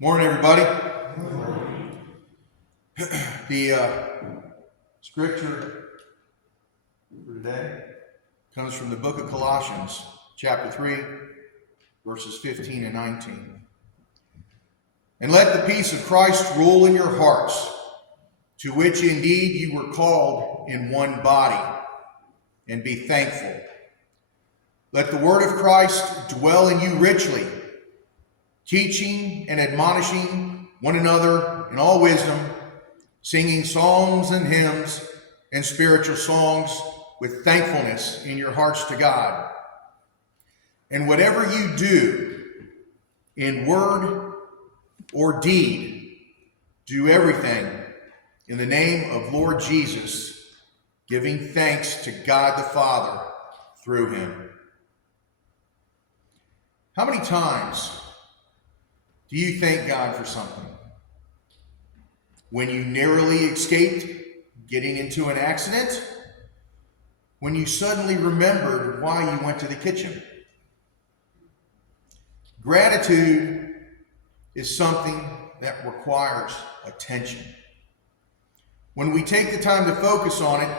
Morning, everybody. The scripture for today comes from the book of Colossians, chapter 3, verses 15 and 19. And let the peace of Christ rule in your hearts, to which indeed you were called in one body, and be thankful. Let the word of Christ dwell in you richly, teaching and admonishing one another in all wisdom, singing psalms and hymns and spiritual songs with thankfulness in your hearts to God. And whatever you do, in word or deed, do everything in the name of Lord Jesus, giving thanks to God the Father through him. How many times do you thank God for something? When you narrowly escaped getting into an accident? When you suddenly remembered why you went to the kitchen? Gratitude is something that requires attention. When we take the time to focus on it,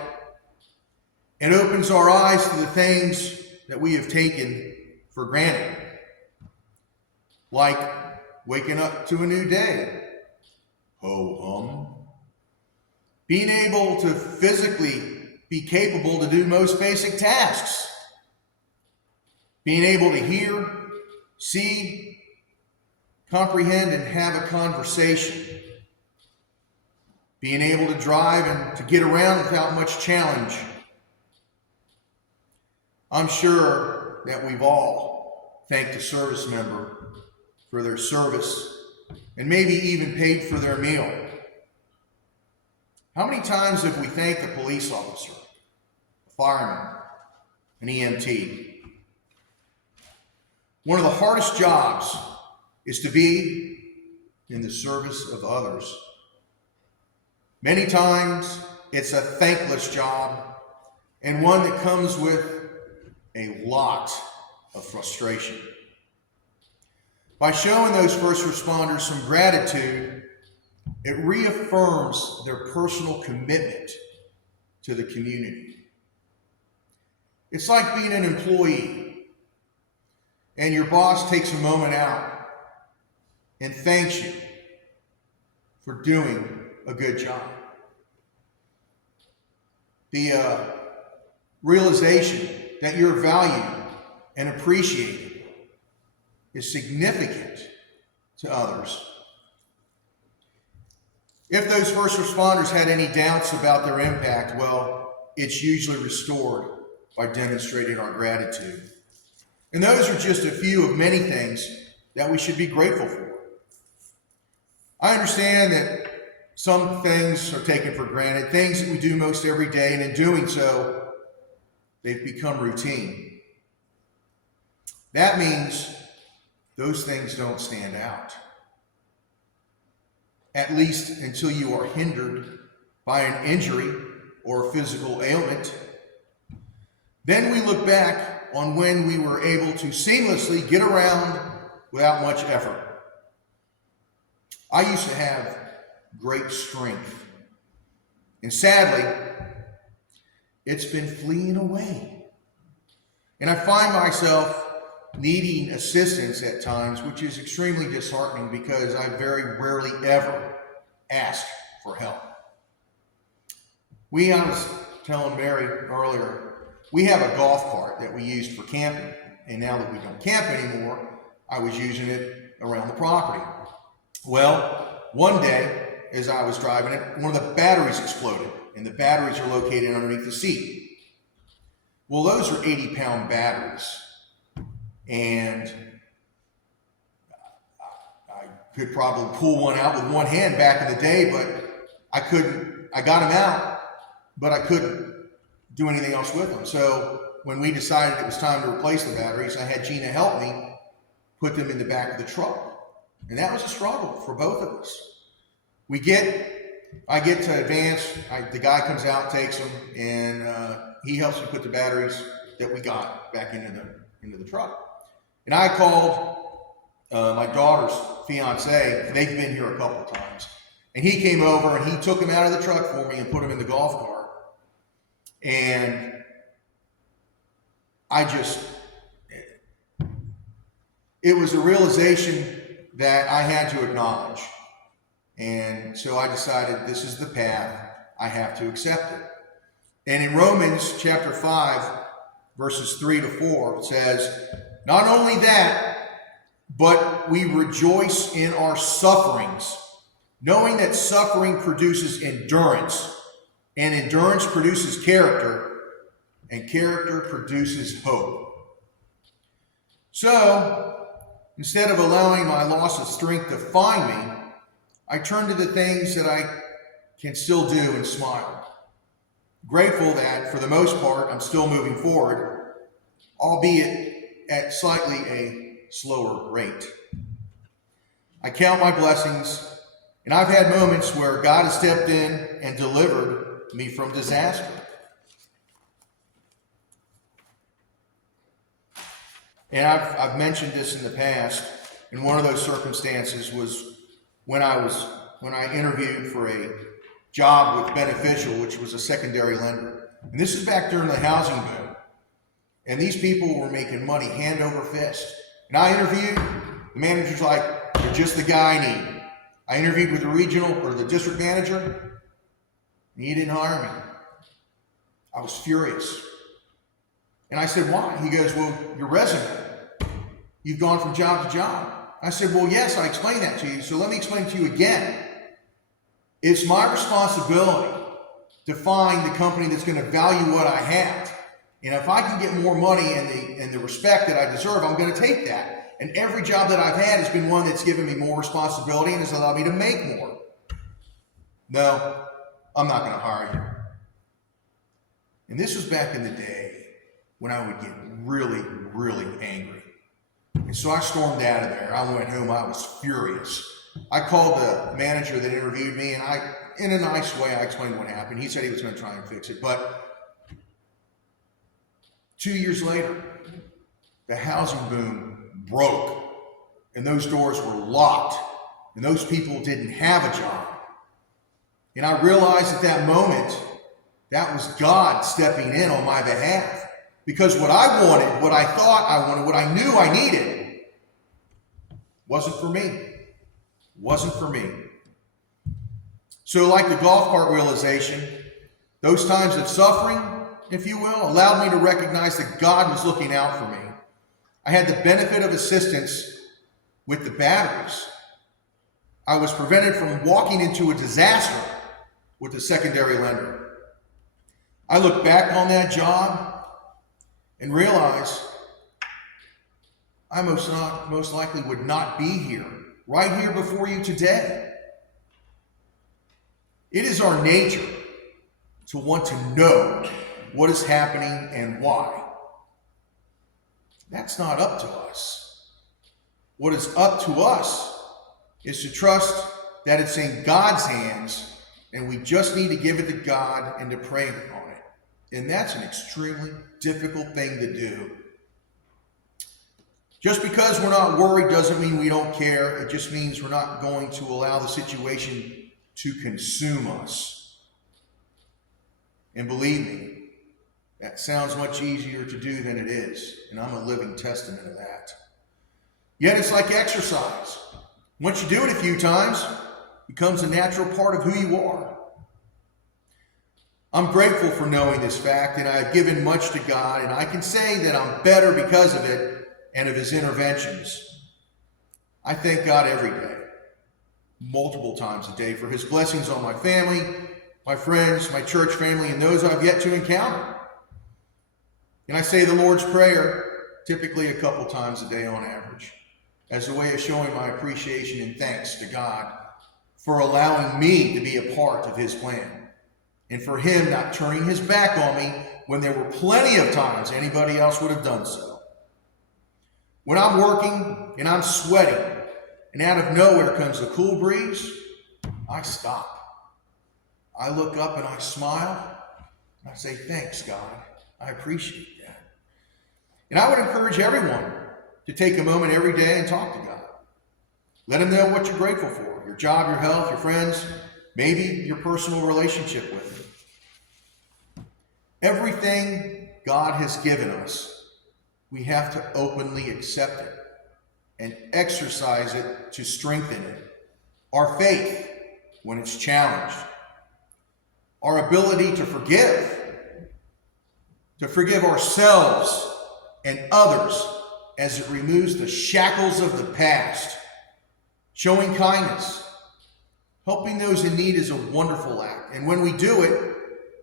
it opens our eyes to the things that we have taken for granted, like waking up to a new day, ho-hum. Being able to physically be capable to do most basic tasks. Being able to hear, see, comprehend, and have a conversation. Being able to drive and to get around without much challenge. I'm sure that we've all thanked a service member for their service, and maybe even paid for their meal. How many times have we thanked a police officer, a fireman, an EMT? One of the hardest jobs is to be in the service of others. Many times it's a thankless job, and one that comes with a lot of frustration. By showing those first responders some gratitude, it reaffirms their personal commitment to the community. It's like being an employee, and your boss takes a moment out and thanks you for doing a good job. The realization that you're valued and appreciated is significant to others. If those first responders had any doubts about their impact, well, it's usually restored by demonstrating our gratitude. And those are just a few of many things that we should be grateful for. I understand that some things are taken for granted, things that we do most every day, and in doing so, they've become routine. That means those things don't stand out, at least until you are hindered by an injury or a physical ailment. Then we look back on when we were able to seamlessly get around without much effort. I used to have great strength, and sadly, it's been fleeing away. And I find myself needing assistance at times, which is extremely disheartening because I very rarely ever ask for help. I was telling Mary earlier, we have a golf cart that we used for camping, and now that we don't camp anymore, I was using it around the property. Well, one day, as I was driving it, one of the batteries exploded, and the batteries are located underneath the seat. Well, those are 80-pound batteries. And I could probably pull one out with one hand back in the day, but I got them out, but I couldn't do anything else with them. So when we decided it was time to replace the batteries, I had Gina help me put them in the back of the truck. And that was a struggle for both of us. I get to advance, the guy comes out, takes them, and he helps me put the batteries that we got back into the truck. And I called my daughter's fiance, they've been here a couple times. And he came over and he took him out of the truck for me and put him in the golf cart. And it was a realization that I had to acknowledge. And so I decided this is the path, I have to accept it. And in Romans chapter 5, verses 3 to 4, it says, not only that, but we rejoice in our sufferings, knowing that suffering produces endurance, and endurance produces character, and character produces hope. So, instead of allowing my loss of strength to find me, I turn to the things that I can still do and smile. Grateful that, for the most part, I'm still moving forward, albeit at slightly a slower rate. I count my blessings, and I've had moments where God has stepped in and delivered me from disaster. And I've mentioned this in the past, and one of those circumstances was when I interviewed for a job with Beneficial, which was a secondary lender. And this is back during the housing boom. And these people were making money hand over fist. And I interviewed, the manager's like, you're just the guy I need. I interviewed with the regional or the district manager, and he didn't hire me. I was furious. And I said, why? He goes, well, your resume, you've gone from job to job. I said, well, yes, I explained that to you. So let me explain it to you again. It's my responsibility to find the company that's going to value what I have. And if I can get more money and the respect that I deserve, I'm going to take that. And every job that I've had has been one that's given me more responsibility and has allowed me to make more. No, I'm not going to hire you. And this was back in the day when I would get really, really angry. And so I stormed out of there. I went home. I was furious. I called the manager that interviewed me, and in a nice way, I explained what happened. He said he was going to try and fix it. But 2 years later, the housing boom broke, and those doors were locked, and those people didn't have a job. And I realized at that moment, that was God stepping in on my behalf. Because what I wanted, what I thought I wanted, what I knew I needed, wasn't for me. Wasn't for me. So like the golf cart realization, those times of suffering, if you will, allowed me to recognize that God was looking out for me. I had the benefit of assistance with the batteries. I was prevented from walking into a disaster with the secondary lender. I look back on that job and realize I most likely would not be here, right here before you today. It is our nature to want to know what is happening and why. That's not up to us. What is up to us is to trust that it's in God's hands, and we just need to give it to God and to pray on it. And that's an extremely difficult thing to do. Just because we're not worried doesn't mean we don't care. It just means we're not going to allow the situation to consume us. And believe me, that sounds much easier to do than it is. And I'm a living testament of that. Yet it's like exercise. Once you do it a few times, it becomes a natural part of who you are. I'm grateful for knowing this fact, and I've given much to God, and I can say that I'm better because of it and of his interventions. I thank God every day, multiple times a day, for his blessings on my family, my friends, my church family, and those I've yet to encounter. And I say the Lord's Prayer typically a couple times a day on average, as a way of showing my appreciation and thanks to God for allowing me to be a part of his plan, and for him not turning his back on me when there were plenty of times anybody else would have done so. When I'm working and I'm sweating, and out of nowhere comes a cool breeze, I stop. I look up and I smile, and I say, thanks, God. I appreciate that. And I would encourage everyone to take a moment every day and talk to God. Let them know what you're grateful for. Your job, your health, your friends, maybe your personal relationship with them. Everything God has given us, we have to openly accept it and exercise it to strengthen it. Our faith when it's challenged. Our ability to forgive ourselves and others as it removes the shackles of the past. Showing kindness, helping those in need is a wonderful act. And when we do it,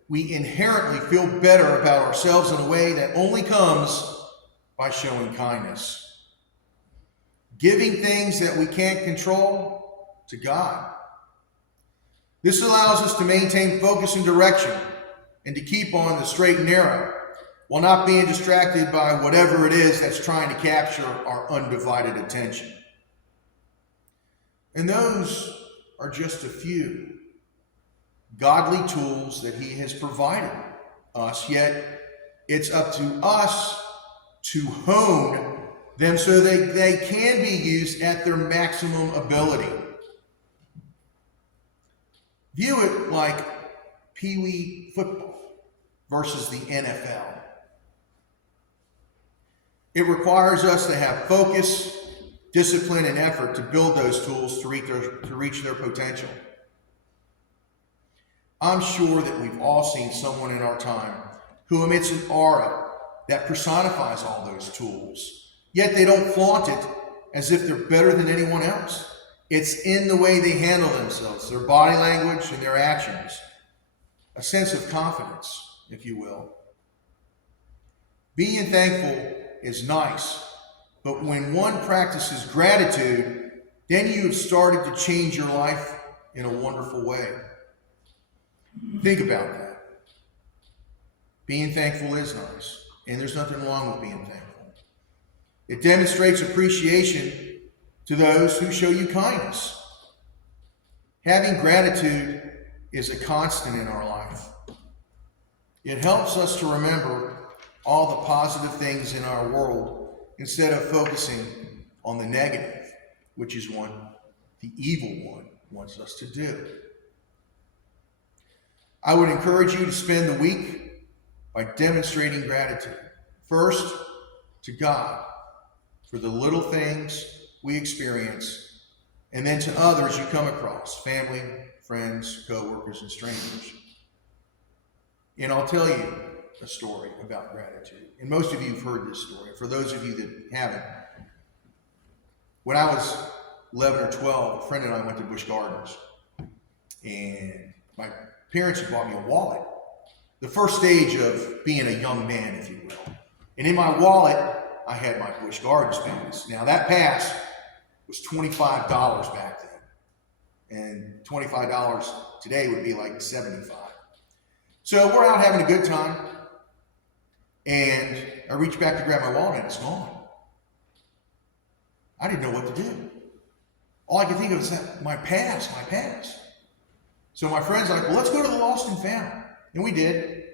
we inherently feel better about ourselves in a way that only comes by showing kindness. Giving things that we can't control to God. This allows us to maintain focus and direction and to keep on the straight and narrow while not being distracted by whatever it is that's trying to capture our undivided attention. And those are just a few godly tools that He has provided us, yet it's up to us to hone them so they can be used at their maximum ability. View it like Pee Wee football versus the NFL. It requires us to have focus, discipline, and effort to build those tools to reach their potential. I'm sure that we've all seen someone in our time who emits an aura that personifies all those tools, yet they don't flaunt it as if they're better than anyone else. It's in the way they handle themselves, their body language and their actions. A sense of confidence, if you will. Being thankful is nice, but when one practices gratitude, then you have started to change your life in a wonderful way. Think about that. Being thankful is nice, and there's nothing wrong with being thankful. It demonstrates appreciation to those who show you kindness. Having gratitude is a constant in our life. It helps us to remember all the positive things in our world instead of focusing on the negative, which is what the evil one wants us to do. I would encourage you to spend the week by demonstrating gratitude. First, to God for the little things we experience, and then to others you come across, family, friends, co-workers, and strangers. And I'll tell you a story about gratitude. And most of you have heard this story. For those of you that haven't, when I was 11 or 12, a friend and I went to Busch Gardens. And my parents had bought me a wallet. The first stage of being a young man, if you will. And in my wallet, I had my Busch Gardens pass. Now that pass was $25 back then. And $25 today would be like $75. So we're out having a good time. And I reach back to grab my wallet and it's gone. I didn't know what to do. All I could think of was that my pass. So my friend's like, well, let's go to the lost and found. And we did.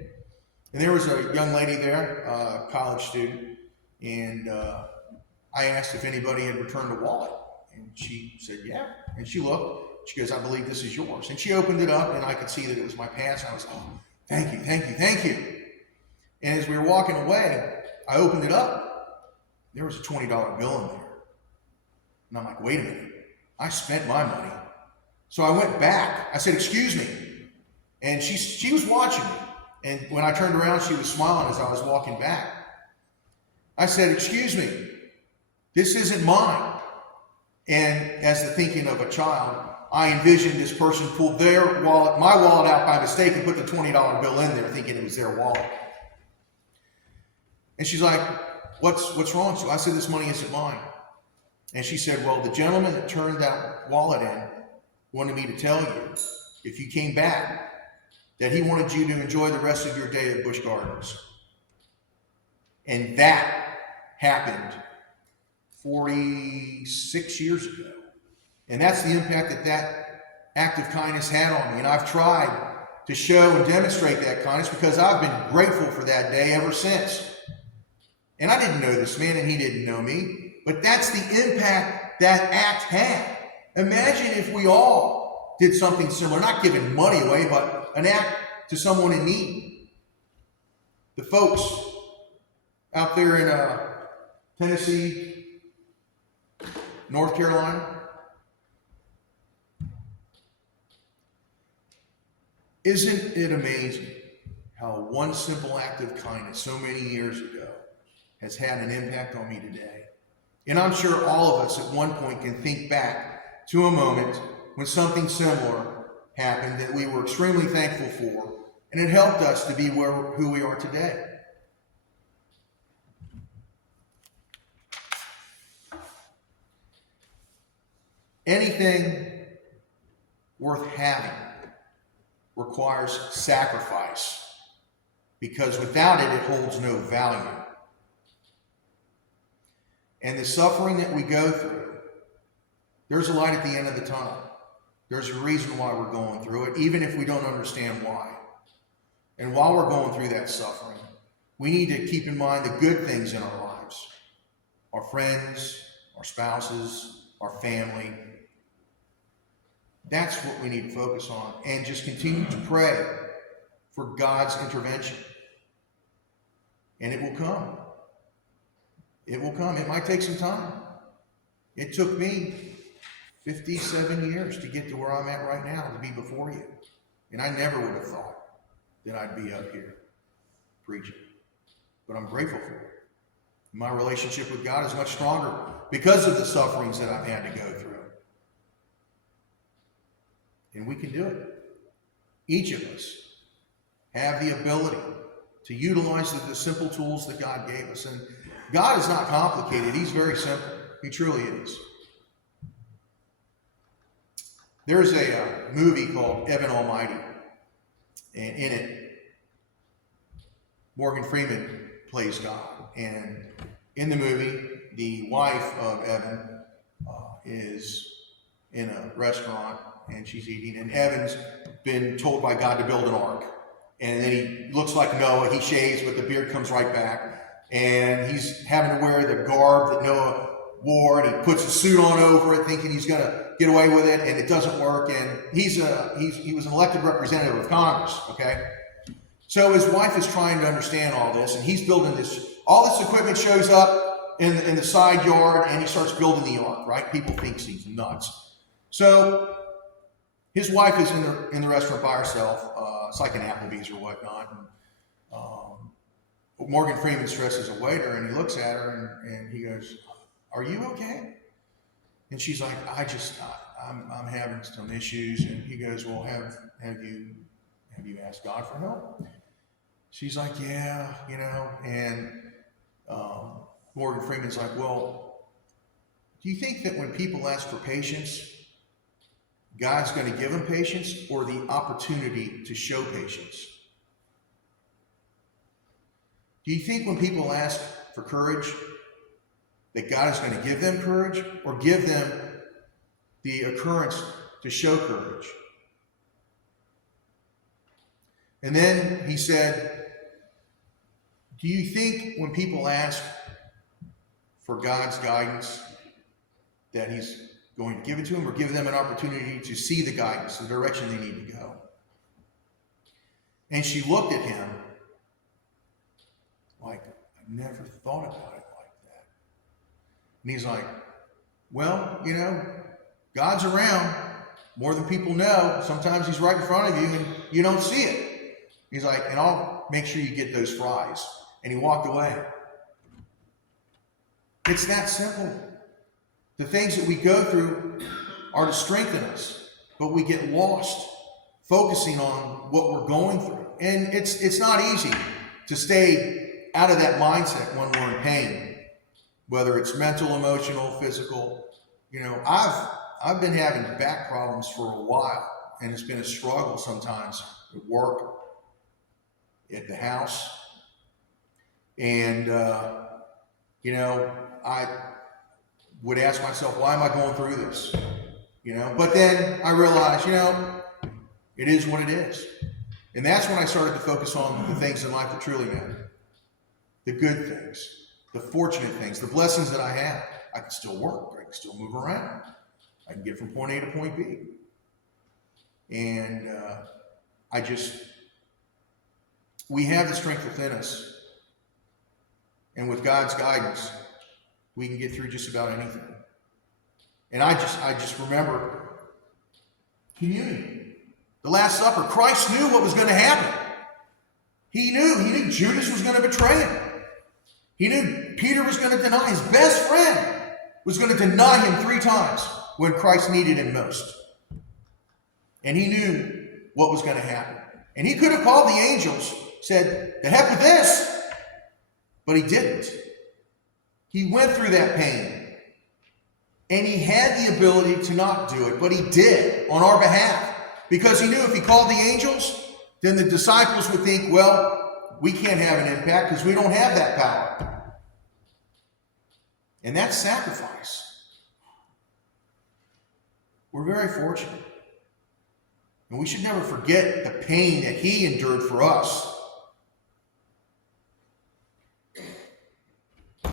And there was a young lady there, a college student. And I asked if anybody had returned a wallet. And she said, yeah. And she looked. She goes, I believe this is yours. And she opened it up and I could see that it was my pass. And I was, oh, thank you. And as we were walking away, I opened it up. There was a $20 bill in there. And I'm like, wait a minute. I spent my money. So I went back. I said, excuse me. And she was watching me. And when I turned around, she was smiling as I was walking back. I said, excuse me, this isn't mine. And as the thinking of a child, I envisioned this person pulled my wallet out by mistake and put the $20 bill in there thinking it was their wallet. And she's like, what's wrong? So I said, this money isn't mine. And she said, well, the gentleman that turned that wallet in wanted me to tell you, if you came back, that he wanted you to enjoy the rest of your day at Busch Gardens. And that happened 46 years ago. And that's the impact that act of kindness had on me. And I've tried to show and demonstrate that kindness because I've been grateful for that day ever since. And I didn't know this man and he didn't know me, but that's the impact that act had. Imagine if we all did something similar, not giving money away, but an act to someone in need. The folks out there in Tennessee, North Carolina, isn't it amazing how one simple act of kindness so many years ago has had an impact on me today? And I'm sure all of us at one point can think back to a moment when something similar happened that we were extremely thankful for, and it helped us to be who we are today. Anything worth having requires sacrifice, because without it, it holds no value. And the suffering that we go through, there's a light at the end of the tunnel. There's a reason why we're going through it, even if we don't understand why. And while we're going through that suffering, we need to keep in mind the good things in our lives. Our friends, our spouses, our family. That's what we need to focus on, and just continue to pray for God's intervention. And it will come. It will come. It might take some time. It took me 57 years to get to where I'm at right now, to be before you. And I never would have thought that I'd be up here preaching. But I'm grateful for it. My relationship with God is much stronger because of the sufferings that I've had to go through. And we can do it. Each of us have the ability to utilize the simple tools that God gave us. And God is not complicated. He's very simple. He truly is. There's a movie called Evan Almighty. And in it, Morgan Freeman plays God. And in the movie, the wife of Evan is in a restaurant, and she's eating, and Evan's been told by God to build an ark. And then he looks like Noah. He shaves, but the beard comes right back. And he's having to wear the garb that Noah wore, and he puts a suit on over it, thinking he's going to get away with it, and it doesn't work. And he was an elected representative of Congress, okay? So his wife is trying to understand all this, and he's building this. All this equipment shows up in the side yard, and he starts building the ark, right? People think he's nuts. So his wife is in the restaurant by herself. It's like an Applebee's or whatnot. And, Morgan Freeman dresses a waiter, and he looks at her, and he goes, "Are you okay?" And she's like, I'm having some issues." And he goes, "Well, have you asked God for help?" She's like, "Yeah, you know." And Morgan Freeman's like, "Well, do you think that when people ask for patience, God's going to give them patience, or the opportunity to show patience? Do you think when people ask for courage, that God is going to give them courage, or give them the occurrence to show courage?" And then he said, "Do you think when people ask for God's guidance, that he's going to give it to them, or give them an opportunity to see the guidance, the direction they need to go?" And she looked at him like, "I never thought about it like that." And he's like, "Well, you know, God's around more than people know. Sometimes he's right in front of you and you don't see it." He's like, "And I'll make sure you get those fries." And he walked away. It's that simple. The things that we go through are to strengthen us, but we get lost focusing on what we're going through. And it's not easy to stay out of that mindset when we're in pain, whether it's mental, emotional, physical. You know, I've been having back problems for a while, and it's been a struggle sometimes at work, at the house. And, you know, I would ask myself, why am I going through this? You know, but then I realized, you know, it is what it is. And that's when I started to focus on the things in life that truly matter. The good things, the fortunate things, the blessings that I have. I can still work, I can still move around. I can get from point A to point B. And we have the strength within us. And with God's guidance, we can get through just about anything. And I just remember communion. The Last Supper. Christ knew what was going to happen. He knew Judas was going to betray him. He knew Peter was going to deny, his best friend was going to deny him 3 times when Christ needed him most. And he knew what was going to happen. And he could have called the angels, said, "The heck with this," but he didn't. He went through that pain. And he had the ability to not do it, but he did on our behalf. Because he knew if he called the angels, then the disciples would think, well, we can't have an impact because we don't have that power. And that's sacrifice. We're very fortunate. And we should never forget the pain that he endured for us.